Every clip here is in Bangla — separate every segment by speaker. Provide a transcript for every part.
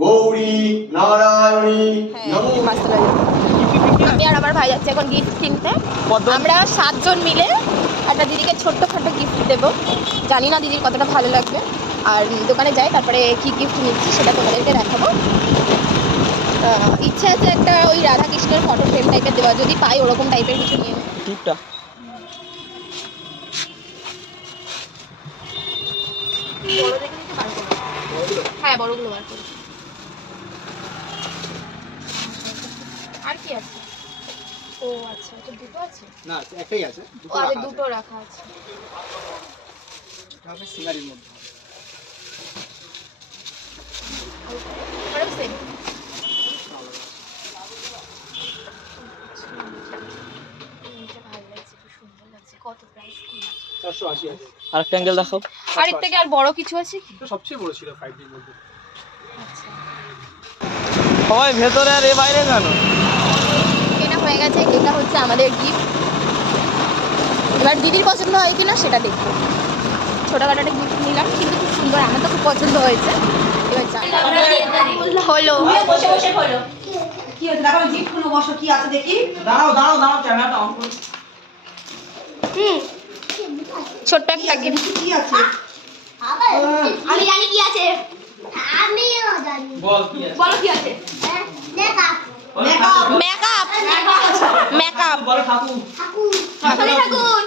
Speaker 1: গৌরী নারায়ণী
Speaker 2: যাব। আমি আর আমার ভাই যাচ্ছি এখন গিফট কিনতে আমরা সাতজন মিলে একটা দিদিকে ছোট্ট খাটো গিফট দেবো জানি না দিদির কতটা ভালো লাগবে আর দোকানে যাই তারপরে কি গিফট নিচ্ছি সেটা তোমাদেরকে দেখাবো আহ, ইচ্ছা আছে একটা ওই রাধা কৃষ্ণের ফটো ফ্রেম টাইপের দেওয়া যদি পাই ওরকম টাইপের কিছু নিয়ে নেব।
Speaker 3: টিপটা
Speaker 2: বড় দেখে। হ্যাঁ বড়গুলো বার করো। আর কি আছে? ও আচ্ছা এটা দুটো আছে?
Speaker 3: না একটাই আছে
Speaker 2: ও আছে। দুটো রাখা আছে।
Speaker 3: হবে সিঙ্গারির মধ্যে আরেকটা অ্যাঙ্গেল দেখাও।
Speaker 2: আর এর থেকে আর বড় কিছু আছে কি?
Speaker 3: সবচেয়ে বড় ছিল ফাইভ ডির মধ্যে।
Speaker 2: আচ্ছা।
Speaker 3: সবাই ভেতরে আর এ বাইরে কেন?
Speaker 2: কেনা হয়ে গেছে এটা হচ্ছে আমাদের গিফট এবার দিদির পছন্দ হয় কিনা সেটা দেখব। ছোটোখাটো একটা গিফট নিলাম কিন্তু খুব সুন্দর আমার তো খুব পছন্দ হয়েছে। এবার যা। হলো।
Speaker 4: কি হয়েছে? দেখো জিপ কোনো বসো কি আছে দেখি?
Speaker 3: দাঁড়াও দাঁড়াও দাঁড়াও ক্যামেরাটা অন করো।
Speaker 2: ছোট্ট একটা গিফট
Speaker 4: কি আছে
Speaker 5: আমি জানি কি আছে। আমিও জানি।
Speaker 3: বল কি আছে?
Speaker 2: বলো কি আছে?
Speaker 5: দেখা
Speaker 2: মেকআপ মেকআপ
Speaker 3: বল ঠাকুর।
Speaker 5: ঠাকুর।
Speaker 2: ঠাকুর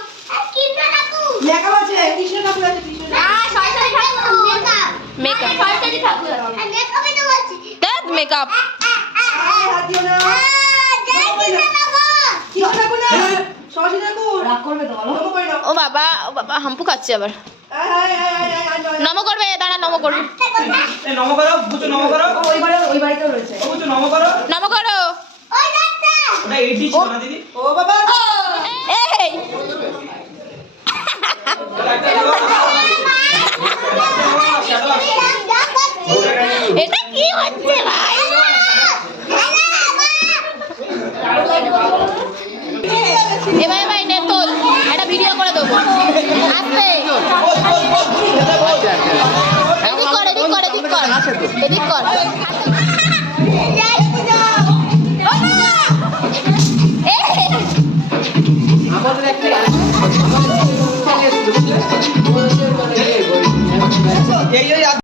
Speaker 5: কৃষ্ণ ঠাকুর।
Speaker 4: লেখা আছে কৃষ্ণ ঠাকুর আছে কৃষ্ণ।
Speaker 5: না সরস্বতী ঠাকুর। মেকআপ
Speaker 2: মেকআপ
Speaker 5: সরস্বতী ঠাকুর। মেকআপে তো বলছি।
Speaker 2: দেখ মেকআপ
Speaker 4: এই, হাত দিও না।
Speaker 5: কৃষ্ণ ঠাকুর
Speaker 4: কৃষ্ণ ঠাকুর
Speaker 2: ও বাবা ও বাবা হাম্পু খাচ্ছে আবার। নম করবে দাঁড়া নম করবে।
Speaker 3: নম করো বুঝছ নম করো।
Speaker 4: ও, ওই বাড়ি ওই রয়েছে।
Speaker 3: বুঝছ নম করো।
Speaker 2: নম করো।
Speaker 4: ও বাবা
Speaker 2: এই এটা কি হচ্ছে ভাই এবার এবার নে তোল একটা ভিডিও করে দেবো আসবে এদিক কর এদিক কর এদিক কর এদিক কর